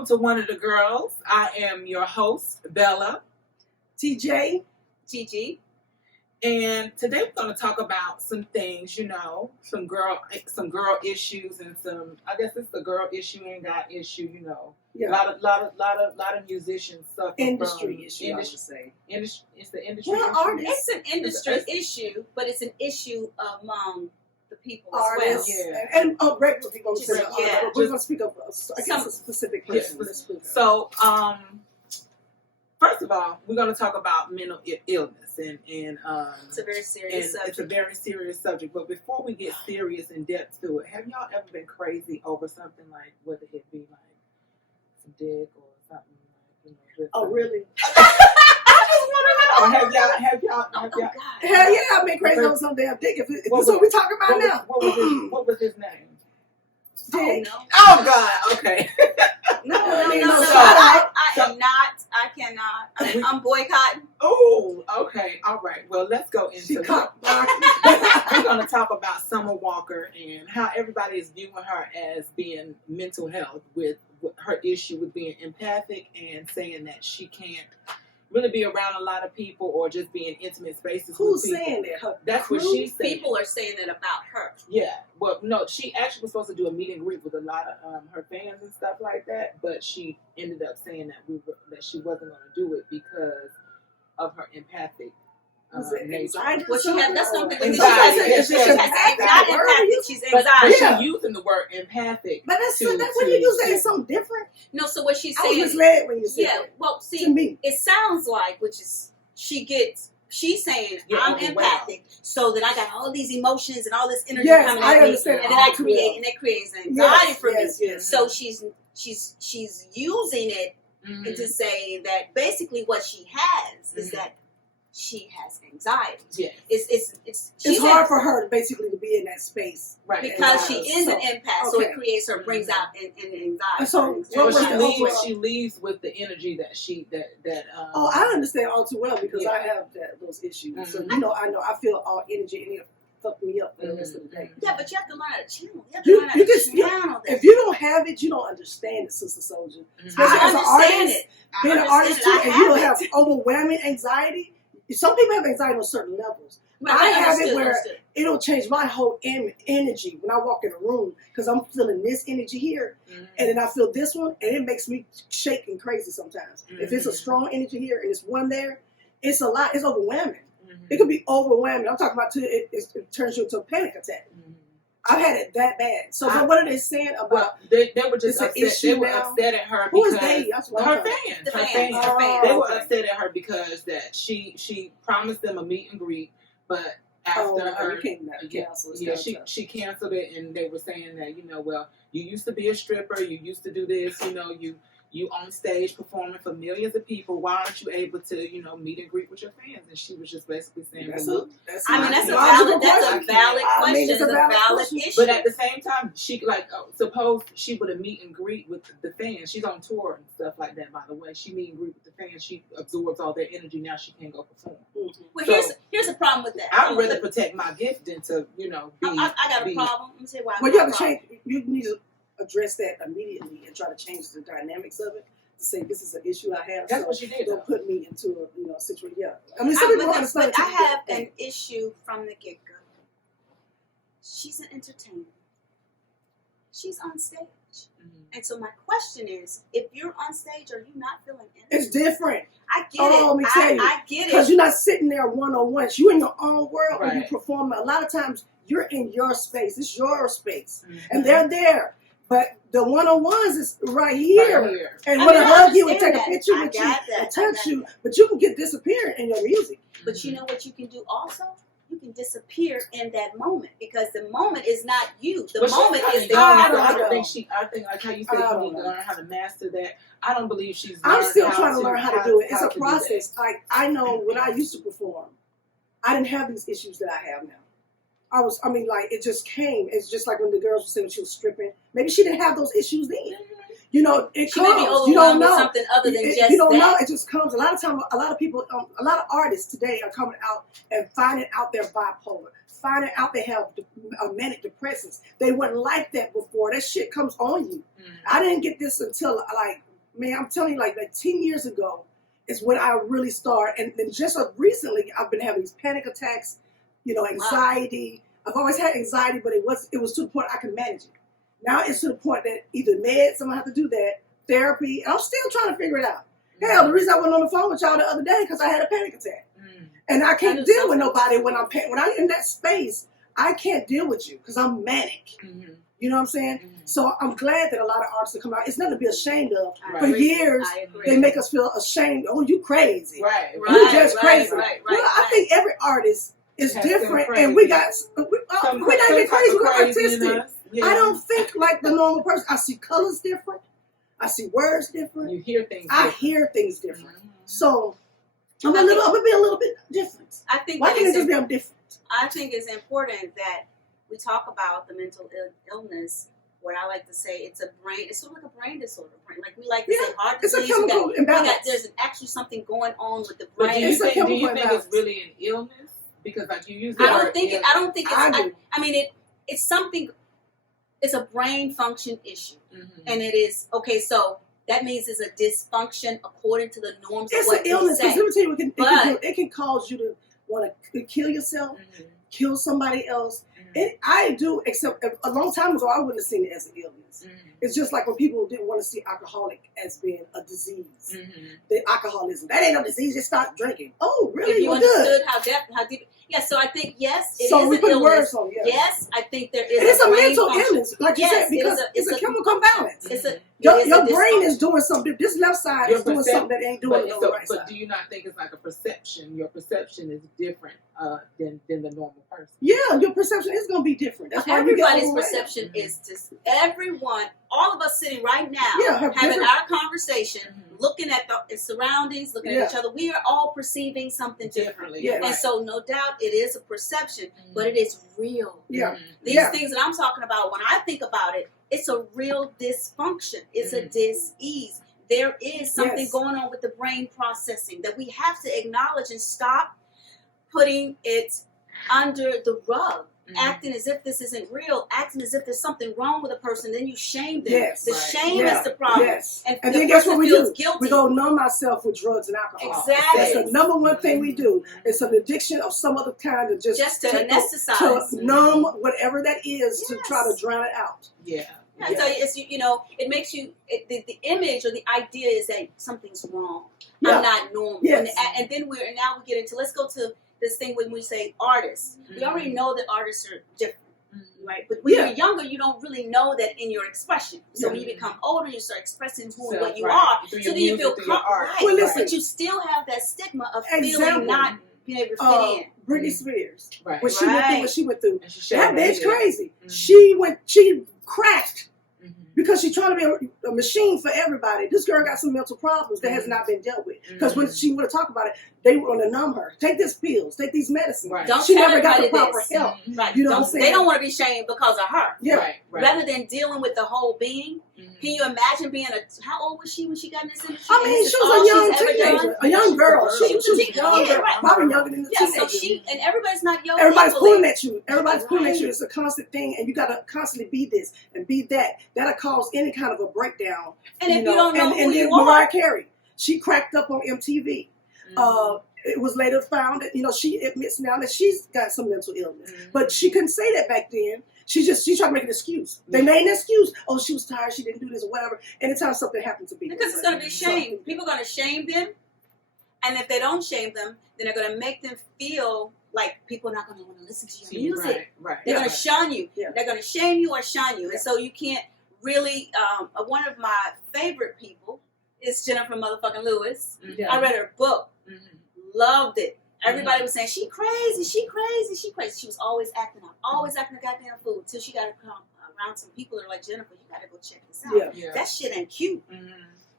Welcome to One of the Girls. I am your host, Bella. TJ. Gigi. And today we're going to talk about some things, some girl issues and I guess it's the girl issue and guy issue, Yeah. A lot of musicians suffer Industry from issue, I would say. It's the industry Well, issue. artists. It's an industry issue, but it's an issue among the people as Artists well. Yeah. and regular people. Just, yeah. We're going to speak of I guess a specific person. Yes. So, first of all, we're going to talk about mental illness, and It's a very serious subject. It's a very serious subject. But before we get serious in depth to it, have y'all ever been crazy over something like whether it be like some dick or something like Really? Or have y'all? God. Hell yeah, I've been crazy over some damn dick. If this is what we're talking about now. What was his name? Dick. Oh, no. Oh God. Okay. No. I cannot. I'm boycotting. Oh, okay. All right. Well, let's go into it. We're going to talk about Summer Walker and how everybody is viewing her as being mental health with her issue with being empathic and saying that she can't really be around a lot of people or just be in intimate spaces Who's with people. saying that? That's what she said. People are saying that about her. Yeah. Well, no, she actually was supposed to do a meet and greet with a lot of her fans and stuff like that, but she ended up saying that she wasn't going to do it because of her empathic nature. Well, she had that's something with Anxiety. She's not empathic. She's anxiety. But she's using the word empathic. But that's when you use that, it's something different. No, so what she's I was saying. misled when you said Yeah. that. Well, see, To me. it sounds like she's saying I'm empathic, so that I got all these emotions and all this energy coming at me, and then I create, and that creates anxiety for me. Yes. So she's using it to say that basically what she has is that she has anxiety. Yeah. It's hard for her basically to be in that space, right? Because she is an empath, so it creates her, brings out an anxiety. So she leaves with the energy that Oh, I understand all too well because I have those issues. Mm-hmm. So I feel all energy and it fuck me up for the rest of the day. Yeah, but you have to learn how to channel. You have to learn how to channel that. If you don't have it, you don't understand it, Sister Soldier. Especially as an artist, being an artist too, and you don't have overwhelming anxiety. Some people have anxiety on certain levels. I have it where it'll change my whole energy when I walk in a room because I'm feeling this energy here, and then I feel this one, and it makes me shake and crazy sometimes. If it's a strong energy here and it's one there, it's a lot. It's overwhelming. It could be overwhelming. I'm talking about it turns you into a panic attack. I've had it that bad. So what are they saying about? Well, they were just upset. They were upset at her because her fans. They were upset at her because that she promised them a meet and greet, but after she canceled it, and they were saying that well, you used to be a stripper, you used to do this, you on stage performing for millions of people. Why aren't you able to, meet and greet with your fans? And she was just basically saying, that's a valid question. It's a valid issue. But at the same time, she suppose she would have meet and greet with the fans. She's on tour and stuff like that. By the way, she meet and greet with the fans. She absorbs all their energy. Now she can't go perform. Well, here's a problem with that. I'd rather protect my gift than to I got a problem. Let me say why. Well, you have to change. You need to address that immediately and try to change the dynamics of it. To say this is an issue I have. That's what she did. Don't put me into a situation. Yeah, I mean, some people understand. But I have an issue from the get go. She's an entertainer. She's on stage, and so my question is: if you're on stage, are you not feeling energy? It's different. I get it. Let me tell you. I get it. Because you're not sitting there one-on-one. You're in your own world right. and you perform. A lot of times you're in your space. It's your space, and they're there. But the one-on-ones is right here. And want to hug you and take a picture with you and touch you. But you can get disappearing in your music. But you know what you can do also? You can disappear in that moment because the moment is not you. The moment is the I think like how you said you need to learn how to master that. I don't believe she's I'm still trying to learn how to do it. It's a process. Like I know when I used to perform, I didn't have these issues that I have now. It just came. It's just like when the girls were saying she was stripping. Maybe she didn't have those issues then. It she comes. May be overwhelmed you don't know. With something other than just you don't that. know. It just comes. A lot of times, a lot of people, a lot of artists today are coming out and finding out they're bipolar, finding out they have manic depressants. They weren't like that before. That shit comes on you. I didn't get this until man, I'm telling you, like 10 years ago is when I really started. And then just recently, I've been having these panic attacks, anxiety. Wow. I've always had anxiety, but it was to the point I can manage it. Now it's to the point that either meds, I'm going to have to do that, therapy, and I'm still trying to figure it out. Hell, the reason I went on the phone with y'all the other day because I had a panic attack. And I can't deal with nobody when I'm in that space. I can't deal with you because I'm manic. Mm-hmm. You know what I'm saying? Mm-hmm. So I'm glad that a lot of artists have come out. It's nothing to be ashamed of. For years, they make us feel ashamed. Oh, you crazy. Right. You just crazy. Well, I think every artist is different. And we're not even crazy. We're artistic. Yeah. I don't think like the normal person. I see colors different. I see words different. You hear things different. I hear things different. Mm-hmm. So I'm gonna be a little bit different. I think why can't it just be I'm different? I think it's important that we talk about the mental illness. What I like to say, it's sort of like a brain disorder. Like we like to say heart disease. It's a chemical imbalance. There's actually something going on with the brain. Do you think it's really an illness? Because like you use the I don't think it's. I mean, it's something. It's a brain function issue, and it is okay. So that means it's a dysfunction according to the norms of what it's an illness. Say. Let me tell you, it can cause you to want to kill yourself, kill somebody else. I do, except a long time ago, I wouldn't have seen it as an illness. It's just like when people didn't want to see alcoholic as being a disease. The alcoholism, that ain't no disease, just stop drinking. Oh, really? If you understood how deep. Yeah, so I think, yes, it is an illness. Yes, I think there is. It's a mental illness, like you said, because it's a chemical imbalance. Your brain is doing something. This left side is doing something that ain't doing it on the right side. But do you not think it's like a perception? Your perception is different than the normal person. Yeah, your perception is going to be different. That's why everybody's perception is just everyone. All of us sitting right now, having our conversation, looking at the surroundings, looking at each other, we are all perceiving something differently. Yeah, and so, no doubt, it is a perception, but it is real. Yeah. These things that I'm talking about, when I think about it, it's a real dysfunction. It's a dis-ease. There is something going on with the brain processing that we have to acknowledge and stop putting it under the rug. Acting as if this isn't real, acting as if there's something wrong with a person, then you shame them. The shame is the problem. And then guess what we do? Guilty. We go numb ourselves with drugs and alcohol. Exactly. That's the number one thing we do. It's an addiction of some other kind of just to anesthetize. To numb whatever that is to try to drown it out. Yeah. So it's, it makes you, the image or the idea is that something's wrong. I'm not normal. Yes. And then now we get into, let's go to this thing when we say artists. We already know that artists are different, right? But when you're younger, you don't really know that in your expression. So when you become older, you start expressing who and what you are. So then you feel comfortable. But you still have that stigma of feeling not being able to fit in. Britney Spears. When she went through what she went through. That bitch crazy. She cracked. Because she's trying to be a machine for everybody. This girl got some mental problems that has not been dealt with. Because when she would have talked about it, they want to numb her. Take these pills. Take these medicines. She never got the proper help. You know what I'm saying? They don't want to be shamed because of her. Yeah. Rather than dealing with the whole being. Can you imagine being how old was she when she got in this industry? I mean, she was a young teenager. A young girl. She was a young girl. Probably younger than the teenager. So and everybody's not young. Everybody's pulling at you. Everybody's pulling at you. It's a constant thing, and you got to constantly be this and be that. That'll cause any kind of a breakdown. And if you don't know who you are. Mariah Carey, she cracked up on MTV. It was later found that, she admits now that she's got some mental illness. But she couldn't say that back then. She tried to make an excuse. They made an excuse. Oh, she was tired. She didn't do this or whatever. Anytime something happened to people. Because it's going to be shame. People are going to shame them. And if they don't shame them, then they're going to make them feel like people are not going to want to listen to your music. They're going to shun you. They're going to shame you or shun you. And so you can't really, one of my favorite people is Jennifer motherfucking Lewis. I read her book. Loved it. Everybody was saying, she crazy. She was always acting up. Always acting a goddamn fool. Till she got to come around some people that are like, Jennifer, you got to go check this out. That shit ain't cute.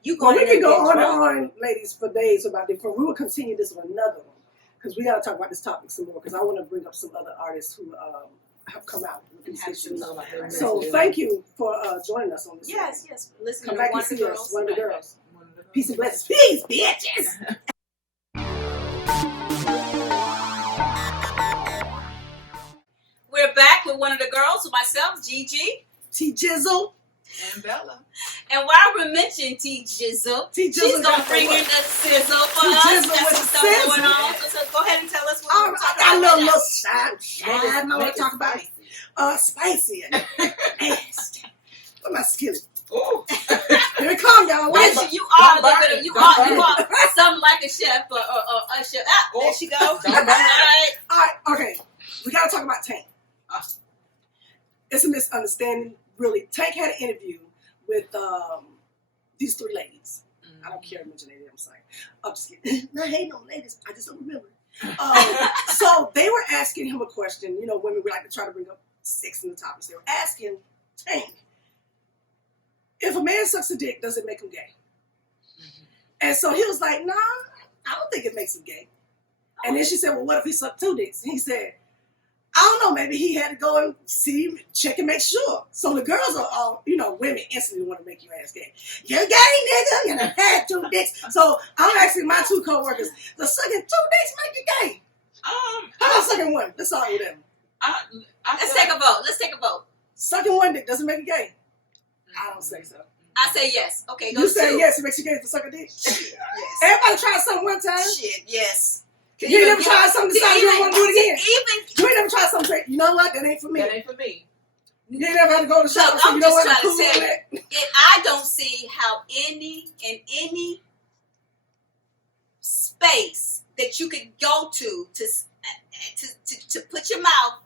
You go we can go on and on, ladies, for days about this. We will continue this with another one. Because we got to talk about this topic some more. Because I want to bring up some other artists who have come out with these issues. So thank you for joining us on this. Yes. Listen, come back and see us. One of the girls. Peace and blessings. Peace, bitches. We're back with one of the girls, with myself, Gigi, TJizzle, and Bella. And while we're mentioning TJizzle, she's gonna bring in the sizzle for us. Got some stuff going on. So go ahead and tell us what we're talking about. I got a little shy. I know what to talk about. Spicy and nasty. What my skillet? Ooh. Here it come, y'all. Yes, you are a little bit of you are something like a chef or a chef. There she goes. All right. Okay. We gotta talk about Tank. It's a misunderstanding, really. Tank had an interview with these 3 ladies. I don't care to mention their names. I'm sorry. I'm just kidding. Not hating on ladies. I just don't remember. So they were asking him a question. You know, women, we like to try to bring up sex in the topics. They were asking Tank, if a man sucks a dick, does it make him gay? Mm-hmm. And so he was like, nah, I don't think it makes him gay. And then she said, well, what if he sucked 2 dicks? And he said, I don't know, maybe he had to go and check and make sure. So the girls are all, women instantly want to make your ass gay. You're gay, nigga. You done had 2 dicks. So I'm asking my 2 co-workers, does sucking 2 dicks make you gay? How about sucking 1? Let's start with them. Let's take a vote. Sucking 1 dick doesn't make you gay. I don't say so. I say yes. Okay, go you say yes, it makes you gay to suck a dick? Yes. Everybody try something one time? Shit, yes. You ain't never tried something, decide you don't want to do it again. You ain't never tried something, say, you know what, that ain't for me. That ain't for me. You ain't never had to go to the shop and say, you know what, I'm cool with that. I don't see how in any space that you could go to put your mouth.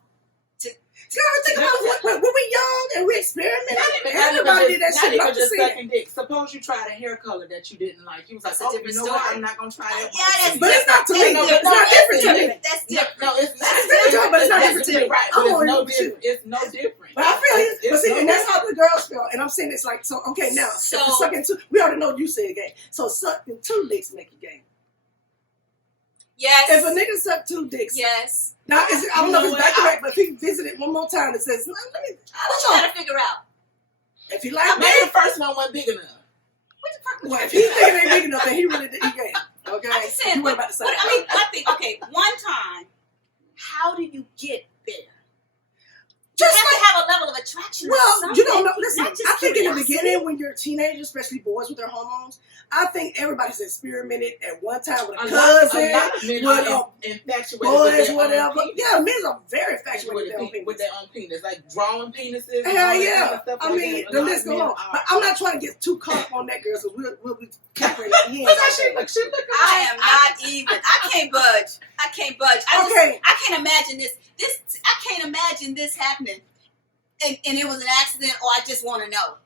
Girl, think about when we young and we experimented. Everybody did that shit. Not even just sucking dick. Suppose you tried a hair color that you didn't like. You was like, you know what? I'm not gonna try it. Yeah, but it's not to me. It's not different to me. That's different. No, it's not. But it's not different to me. Right? It's no different. But I feel it. But see, and that's how the girls feel. And I'm saying it's like, so okay, now sucking 2. We already know you said gay. So sucking 2 dicks make you gay. Yes. If a nigga suck 2 dicks. Yes. Now, I don't know if it's back to back, but if he visited one more time and says, let me, I don't know. Trying to figure out. If he like maybe the first one wasn't big enough. Well, if he think it ain't big enough, then he really did gay. Okay? I just said, you about to say I think, okay, one time, how do you get there? You Just have to have a level of attraction. Well, you don't know. Listen, I think in the beginning, when you're a teenager, especially boys with their hormones, I think everybody's experimented at one time with a cousin, infatuated boys, whatever. Yeah, men are very infatuated with their own penis, like drawing penises. Hell yeah! I mean, the list goes on. But I'm not trying to get too caught up on that, girl, because we'll be capturing the end. I am not even. I can't budge. I can't imagine this. I can't imagine this happening, and it was an accident, or I just want to know.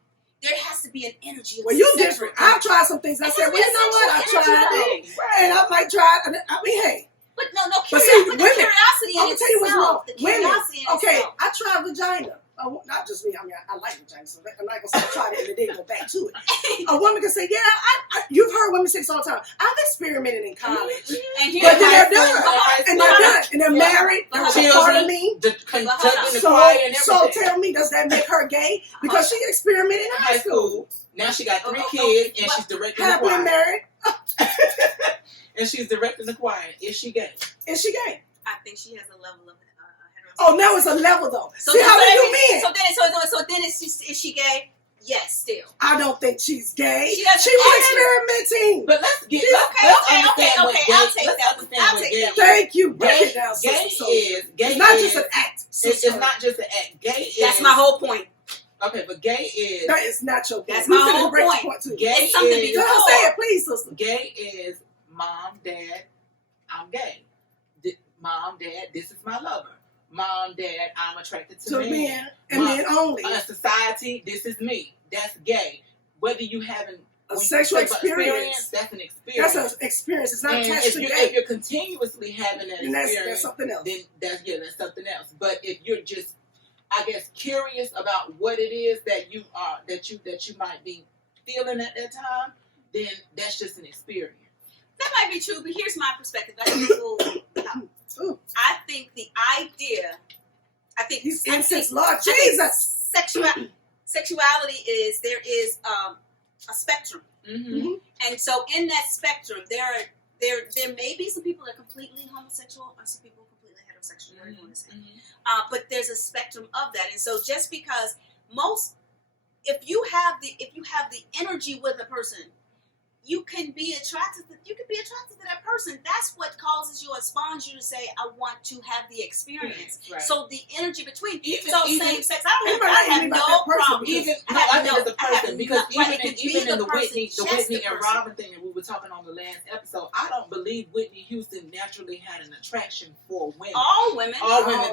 There has to be an energy. Well, you're different. I've tried some things. I said, well, you know what? I tried it, and I might try it. I mean, hey. But no, but see, women, curiosity in I'm gonna tell you what's wrong. Women, okay, I tried vagina. Not just me. I mean, I like vagina, so I'm not gonna say I tried it and then go back to it. A woman can say, "Yeah, you've heard women say this all the time. I've experimented in college, but then they're done, and they're done, and they're married. They're a part of me. So tell me, does that make her gay because she experimented in high school? Now she got 3 kids, and she's directing the choir. Happily married, and she's directing the choir. Is she gay? Is she gay? I think she has a level of. Oh, now it's a level though. So see how they do men. So then is she gay? Yes, still. I don't think she's gay. She was experimenting. But let's get okay. I'll take that. Thank you. Break it down. Gay is it's not just an act. It's not just an act. Gay is. That's my whole point. Okay, but gay is. That is not your point. That's my whole point. Too. Gay it's something is. Go ahead, say it, please, sister. Gay is mom, dad, I'm gay. Mom, dad, this is my lover. Mom, dad, I'm attracted to men. And men only. Society, this is me. That's gay. Whether you having a sexual experience, that's an experience. That's an experience. It's not attached to gay. If you're continuously having that experience, that's something else. Then that's something else. But if you're just, I guess, curious about what it is that you are, that you might be feeling at that time, then that's just an experience. That might be true, but here's my perspective. I think the idea, these incest law, Jesus. Sexuality is, there is a spectrum. Mm-hmm. And so in that spectrum, there may be some people that are completely homosexual or some people completely heterosexual. Mm-hmm. But there's a spectrum of that. And so just because most if you have the energy with a person, you can be attracted to that person. That's what causes you or spawns you to say, I want to have the experience. Right. So the energy between same sex, I have no problem. As a person, because even in the Whitney and Robin thing that we were talking on the last episode, I don't believe Whitney Houston naturally had an attraction for women. All women,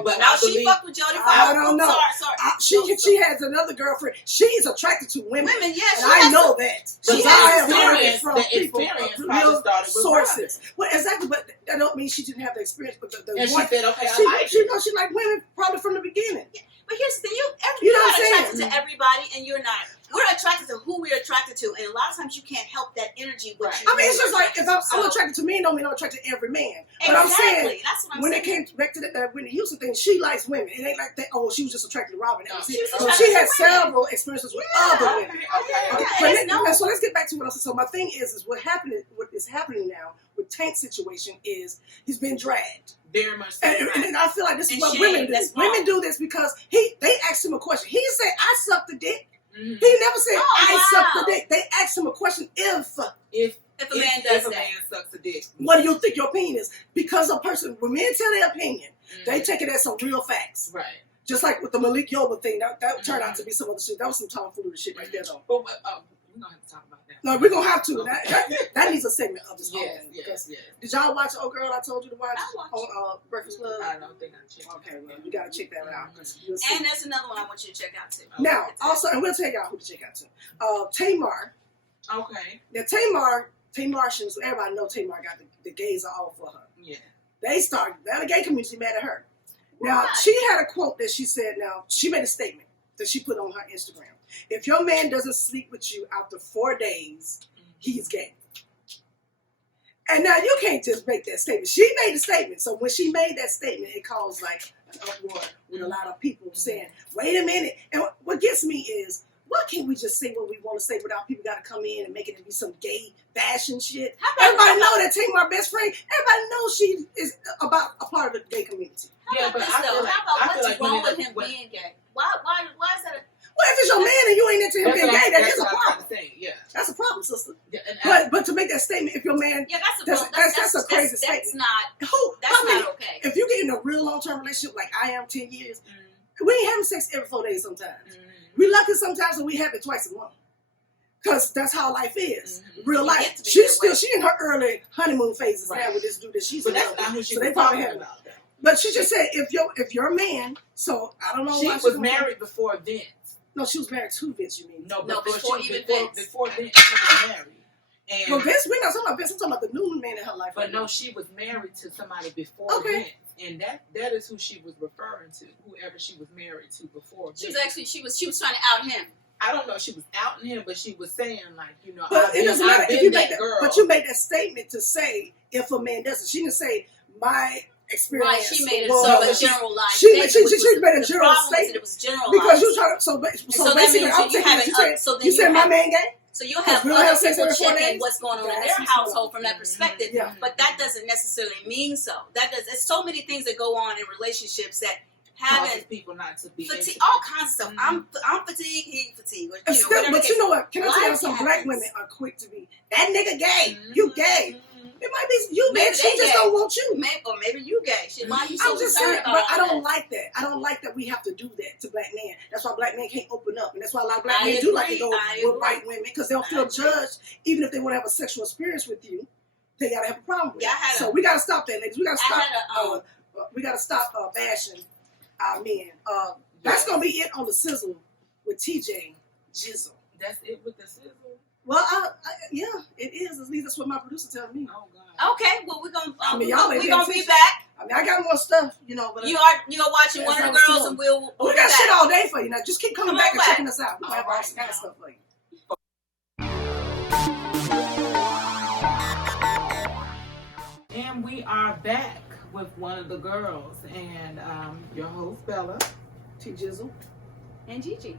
but now she fucked with Jodie. I don't know. Sorry. She has another girlfriend. She's attracted to women. Yes, and I know that. She has from people, real sources. Well, exactly, but that don't mean she didn't have the experience. But and she said, "Okay, she liked women probably from the beginning." Yeah. But here's the thing: you're not attracted to everybody, and you're not. We're attracted to who we're attracted to, and a lot of times you can't help that energy. Right. I mean, it's just like if I'm attracted to men, don't mean I'm attracted to every man. But I'm saying, when it came back to that Whitney Houston thing, she likes women. It ain't like that. Oh, she was just attracted to Robin. She had several experiences with other women. Okay. So let's get back to what I said. So my thing is what is happening now with Tank's situation is he's been dragged. Very much so. And I feel like this is what women do. Women do this because they asked him a question. He said, "I sucked the dick." Mm-hmm. He never said, "I sucked the dick." They asked him a question: If a man sucks a dick, what do you think your opinion is? Because when men tell their opinion, they take it as some real facts. Right. Just like with the Malik Yoba thing, that turned out to be some other shit. That was some tomfoolery shit right there, though. But we're gonna have to talk about that. No, we're gonna have to. That needs a segment of this whole thing. Yes. Did y'all watch Old Girl I told you to watch on Breakfast Club? I don't think I checked. Okay, well, you gotta check that out. And that's another one I want you to check out too. Now, also, and we'll tell y'all who to check out too. Tamar. Okay. Now Tamar, everybody know Tamar got the gays are all for her. Yeah. They started, the gay community mad at her. Now, she had a quote that she said, she made a statement that she put on her Instagram. If your man doesn't sleep with you after 4 days, he's gay. And now you can't just make that statement. She made a statement. So when she made that statement, it caused like an uproar with a lot of people saying, wait a minute. And what gets me is, why can't we just say what we want to say without people got to come in and make it be some gay fashion shit? Everybody know that Tamar best friend. Everybody knows she is about a part of the gay community. How about what's wrong with him being gay? Why is that? Well, if it's your man and you ain't into him being gay, that is a problem. Yeah. That's a problem, sister. Yeah, but to make that statement, if your man, that's a crazy statement. That's not okay. If you get in a real long-term relationship like I am, 10 years, we ain't having sex every 4 days sometimes. We lucky sometimes when we have it twice a month. Because that's how life is. Real life. She in her early honeymoon phases now with this dude that she's in. But that's not who she so was they probably talking about. But she just said, if your man, so I don't know she why was married before Vince. No, she was married to Vince, you mean? No, before Vince, she was married. And well, Vince, we're not talking about Vince, I'm talking about the new man in her life. But no, she was married to somebody before Vince. And that is who she was referring to, whoever she was married to before. She was trying to out him. I don't know if she was outing him, but she was saying But it doesn't matter if you make that girl. But you made that statement to say if a man doesn't. She didn't say my experience. Right, she made it a generalized She made a general statement. It was generalized. Because you trying to so basically I'm taking you said my man gay. So you'll have other people checking what's going on in their household from that perspective. Yeah. But that doesn't necessarily mean so. There's so many things that go on in relationships that having people not to be all kinds of stuff. I'm fatigued, he fatigued. But you know what? Can I tell you some black women are quick to be that nigga gay. You gay. It might be you, man. She just don't want you. Or maybe you gay. Why are you so concerned about but I don't like that. I don't like that we have to do that to black men. That's why black men can't open up. And that's why a lot of black men do like to go with white women because they don't feel judged. Even if they want to have a sexual experience with you, they got to have a problem with it. So we got to stop that, ladies. We got to stop bashing our men. That's going to be it on the Sizzle with TJizzle. That's it with the Sizzle? Well, yeah, it is. At least that's what my producer tells me. Oh God. Okay, well we're gonna be back. I mean, I got more stuff, But you're watching One of the Girls, and we'll we got shit all day for you. Now, just keep coming back and checking us out. We have all kind of stuff for you. And we are back with One of the Girls and your host Bella, TJizzle, and Gigi.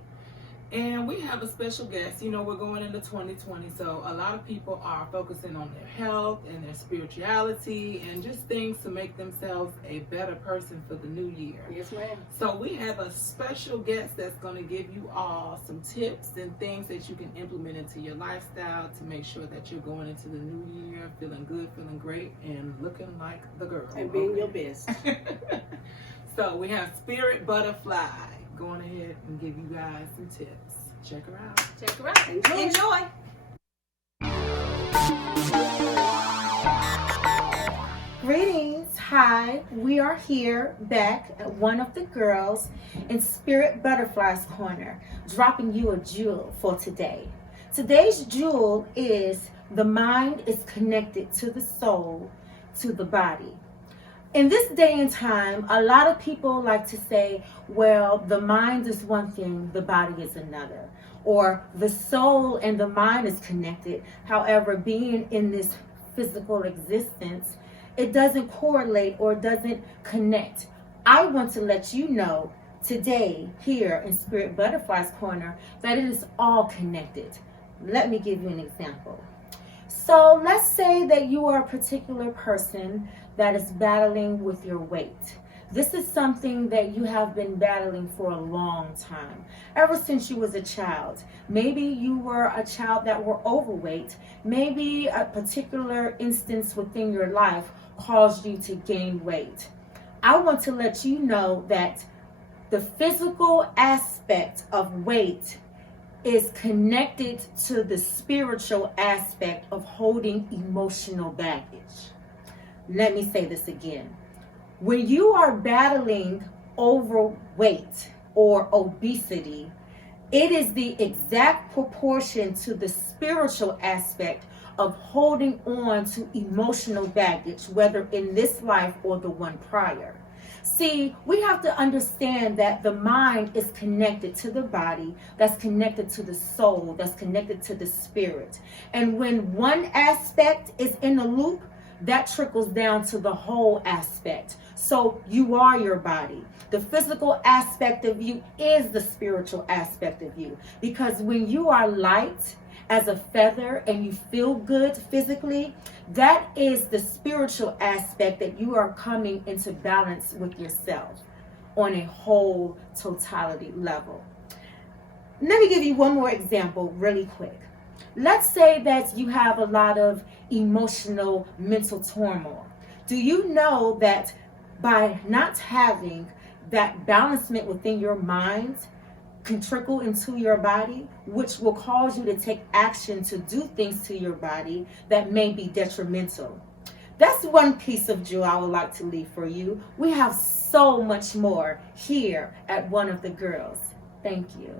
And we have a special guest. You know, we're going into 2020, so a lot of people are focusing on their health and their spirituality and just things to make themselves a better person for the new year. Yes, ma'am. So we have a special guest that's going to give you all some tips and things that you can implement into your lifestyle to make sure that you're going into the new year feeling good, feeling great, and looking like the girl. And being your best. So we have Spirit Butterfly going ahead and give you guys some tips. Check her out. Check her out. Enjoy. Greetings. Hi. We are here back at one of the girls in Spirit Butterfly's Corner, dropping you a jewel for today. Today's jewel is the mind is connected to the soul, to the body. In this day and time, a lot of people like to say, well, the mind is one thing, the body is another. Or the soul and the mind is connected. However, being in this physical existence, it doesn't correlate or doesn't connect. I want to let you know today here in Spirit Butterfly's Corner that it is all connected. Let me give you an example. So let's say that you are a particular person that is battling with your weight. This is something that you have been battling for a long time, ever since you was a child. Maybe you were a child that were overweight. Maybe a particular instance within your life caused you to gain weight. I want to let you know that the physical aspect of weight is connected to the spiritual aspect of holding emotional baggage. Let me say this again. When you are battling overweight or obesity, it is the exact proportion to the spiritual aspect of holding on to emotional baggage, whether in this life or the one prior. See, we have to understand that the mind is connected to the body, that's connected to the soul, that's connected to the spirit. And when one aspect is in the loop, that trickles down to the whole aspect. So you are your body. The physical aspect of you is the spiritual aspect of you. Because when you are light as a feather and you feel good physically, that is the spiritual aspect that you are coming into balance with yourself on a whole totality level. Let me give you one more example really quick. Let's say that you have a lot of emotional mental turmoil. Do you know that by not having that balancement within your mind can trickle into your body, which will cause you to take action to do things to your body that may be detrimental? That's one piece of jewel I would like to leave for you. We have so much more here at One of the Girls. Thank you.